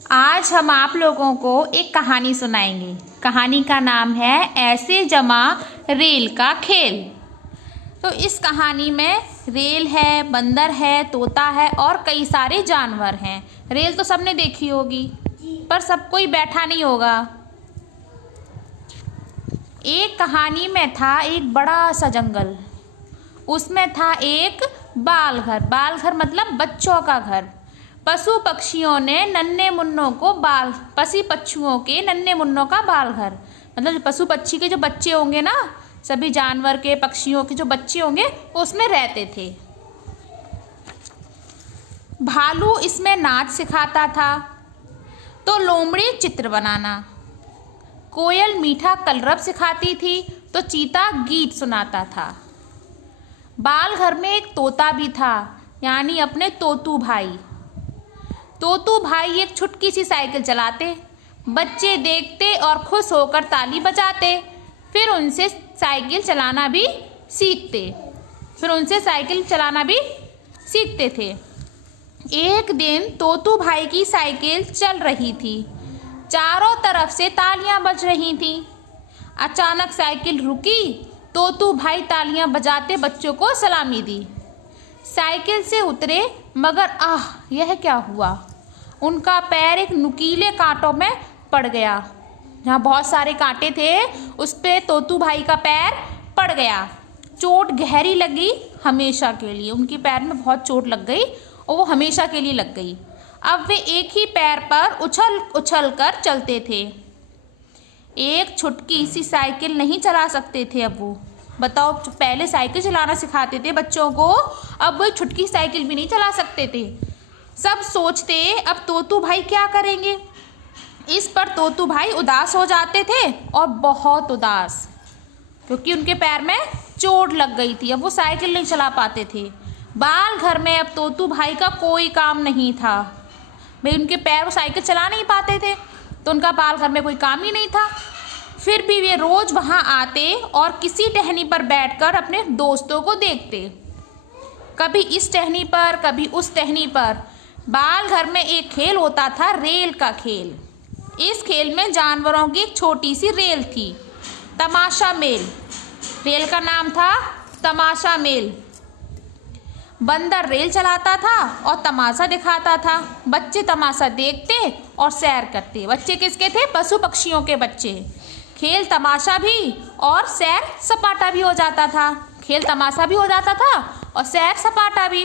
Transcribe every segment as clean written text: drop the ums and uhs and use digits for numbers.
आज हम आप लोगों को एक कहानी सुनाएंगे। कहानी का नाम है ऐसे जमा रेल का खेल। तो इस कहानी में रेल है, बंदर है, तोता है और कई सारे जानवर हैं। रेल तो सबने देखी होगी, पर सब कोई बैठा नहीं होगा। एक कहानी में था एक बड़ा सा जंगल। उसमें था एक बाल घर। बाल घर मतलब बच्चों का घर। पशु पक्षियों ने नन्हे मुन्नों को पशु पक्षियों के नन्हे मुन्नों का बाल घर, मतलब पशु पक्षी के जो बच्चे होंगे ना, सभी जानवर के, पक्षियों के जो बच्चे होंगे उसमें रहते थे। भालू इसमें नाच सिखाता था, तो लोमड़ी चित्र बनाना। कोयल मीठा कलरव सिखाती थी, तो चीता गीत सुनाता था। बाल घर में एक तोता भी था, यानी अपने तोतू भाई। तोतू भाई एक छुटकी सी साइकिल चलाते। बच्चे देखते और खुश होकर ताली बजाते। फिर उनसे साइकिल चलाना भी सीखते थे। एक दिन तोतू भाई की साइकिल चल रही थी। चारों तरफ से तालियां बज रही थीं। अचानक साइकिल रुकी। तोतू भाई तालियां बजाते बच्चों को सलामी दी। साइकिल से उतरे, मगर यह क्या हुआ? उनका पैर एक नुकीले कांटों में पड़ गया। जहाँ बहुत सारे कांटे थे, उस पे तोतू भाई का पैर पड़ गया। चोट गहरी लगी हमेशा के लिए। उनके पैर में बहुत चोट लग गई और वो हमेशा के लिए लग गई। अब वे एक ही पैर पर उछल उछल कर चलते थे। एक छुटकी सी साइकिल नहीं चला सकते थे अब वो। बताओ, पहले साइकिल चलाना सिखाते थे बच्चों को, अब वो छुटकी साइकिल भी नहीं चला सकते थे। सब सोचते अब तोतू भाई क्या करेंगे। इस पर तोतू भाई उदास हो जाते थे, और बहुत उदास, क्योंकि उनके पैर में चोट लग गई थी। अब वो साइकिल नहीं चला पाते थे। बाल घर में अब तोतू भाई का कोई काम नहीं था। भाई उनके पैर वो साइकिल चला नहीं पाते थे, तो उनका बाल घर में कोई काम ही नहीं था। फिर भी वे रोज वहाँ आते और किसी टहनी पर बैठकर अपने दोस्तों को देखते। कभी इस टहनी पर, कभी उस टहनी पर। बाल घर में एक खेल होता था, रेल का खेल। इस खेल में जानवरों की एक छोटी सी रेल थी, तमाशा मेल। रेल का नाम था तमाशा मेल। बंदर रेल चलाता था और तमाशा दिखाता था। बच्चे तमाशा देखते और सैर करते। बच्चे किसके थे? पशु पक्षियों के बच्चे। खेल तमाशा भी और सैर सपाटा भी हो जाता था। खेल तमाशा भी हो जाता था और सैर सपाटा भी।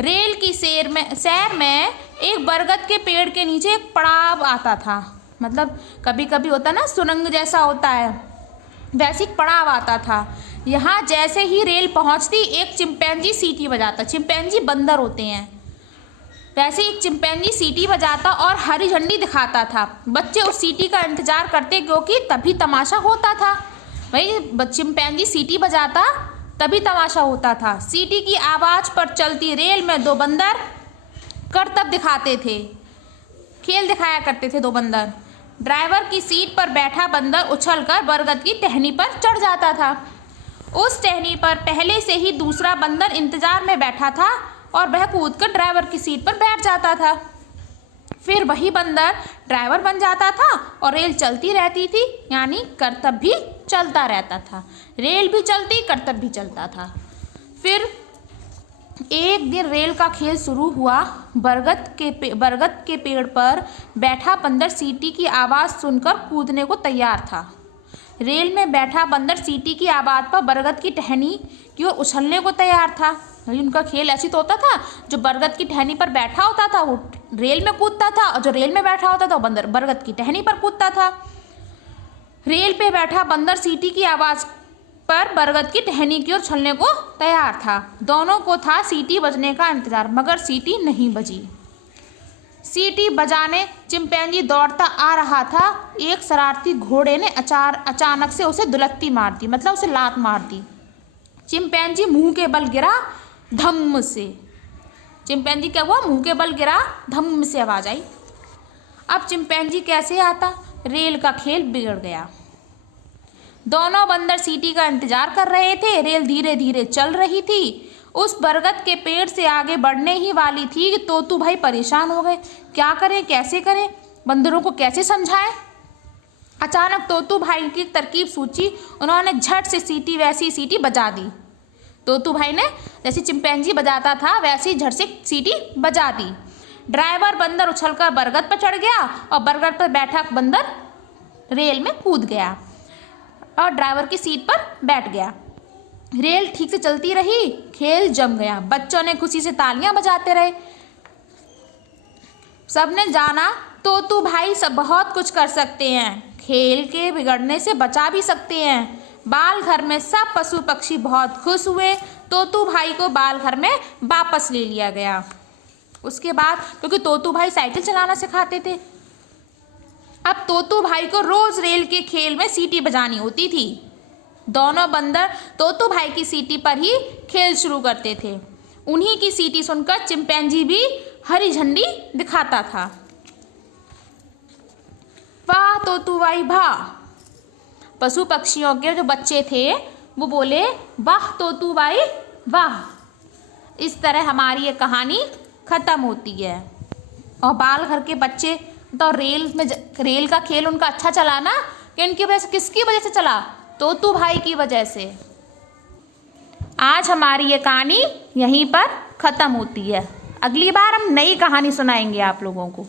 रेल की सैर में एक बरगद के पेड़ के नीचे एक पड़ाव आता था। मतलब कभी कभी होता ना, सुरंग जैसा होता है, वैसे एक पड़ाव आता था। यहाँ जैसे ही रेल पहुँचती, एक चिंपैंजी सीटी बजाता। चिंपैंजी बंदर होते हैं। वैसे एक चिंपैंजी सीटी बजाता और हरी झंडी दिखाता था। बच्चे उस सीटी का इंतजार करते, क्योंकि तभी तमाशा होता था। भाई चिंपैंजी सीटी बजाता, तभी तमाशा होता था। सीटी की आवाज़ पर चलती रेल में दो बंदर करतब दिखाते थे। खेल दिखाया करते थे दो बंदर। ड्राइवर की सीट पर बैठा बंदर उछलकर बरगद की टहनी पर चढ़ जाता था। उस टहनी पर पहले से ही दूसरा बंदर इंतजार में बैठा था और वह कूदकर ड्राइवर की सीट पर बैठ जाता था। फिर वही बंदर ड्राइवर बन जाता था और रेल चलती रहती थी, यानी करतब भी चलता रहता था। रेल भी चलती, करतब भी चलता था। फिर एक दिन रेल का खेल शुरू हुआ। बरगद के पेड़ पर बैठा बंदर सीटी की आवाज़ सुनकर कूदने को तैयार था। रेल में बैठा बंदर सीटी की आवाज़ पर बरगद की टहनी की ओर उछलने को तैयार था। उनका खेल ऐसी तो होता था, जो बरगद की टहनी पर बैठा होता था वो रेल में कूदता था, और जो रेल में बैठा होता था वो बंदर बरगद की टहनी पर कूदता था। रेल पे बैठा बंदर सीटी की आवाज़ पर बरगद की टहनी की ओर उछलने को तैयार था। दोनों को था सीटी बजने का इंतजार, मगर सीटी नहीं बजी। सीटी बजाने चिंपैंजी दौड़ता आ रहा था। एक शरारती घोड़े ने अचानक से उसे दुलत्ती मार दी, मतलब उसे लात मार दी। चिंपैंजी मुंह के बल गिरा, धम्म से। चिंपैंजी क्या हुआ? मुंह के बल गिरा, धम्म से आवाज आई। अब चिंपैंजी कैसे आता? रेल का खेल बिगड़ गया। दोनों बंदर सीटी का इंतजार कर रहे थे। रेल धीरे धीरे चल रही थी उस बरगद के पेड़ से आगे बढ़ने ही वाली थी कि तोतू भाई परेशान हो गए। क्या करें, कैसे करें, बंदरों को कैसे समझाएं। अचानक तोतू भाई की तरकीब सूझी। उन्होंने झट से सीटी, वैसी सीटी बजा दी। तोतू भाई ने जैसे चिंपैंजी बजाता था वैसे ही झट से सीटी बजा दी। ड्राइवर बंदर उछलकर बरगद पर चढ़ गया और बरगद पर बैठा बंदर रेल में कूद गया और ड्राइवर की सीट पर बैठ गया। रेल ठीक से चलती रही, खेल जम गया। बच्चों ने खुशी से तालियां बजाते रहे। सबने जाना तोतू भाई सब बहुत कुछ कर सकते हैं, खेल के बिगड़ने से बचा भी सकते हैं। बाल घर में सब पशु पक्षी बहुत खुश हुए। तोतू भाई को बाल घर में वापस ले लिया गया। उसके बाद क्योंकि तोतू भाई साइकिल चलाना सिखाते थे, अब तोतू भाई को रोज रेल के खेल में सीटी बजानी होती थी। दोनों बंदर तोतू भाई की सीटी पर ही खेल शुरू करते थे। उन्हीं की सीटी सुनकर चिंपैंजी भी हरी झंडी दिखाता था। वाह तोतू भाई वाह। पशु पक्षियों के जो बच्चे थे वो बोले वाह तोतू भाई वाह। इस तरह हमारी ये कहानी खत्म होती है। और बाल घर के बच्चे तो रेल का खेल उनका अच्छा चला ना, कि इनकी वजह से, किसकी वजह से चला, तोतू भाई की वजह से। आज हमारी ये कहानी यहीं पर खत्म होती है। अगली बार हम नई कहानी सुनाएंगे आप लोगों को।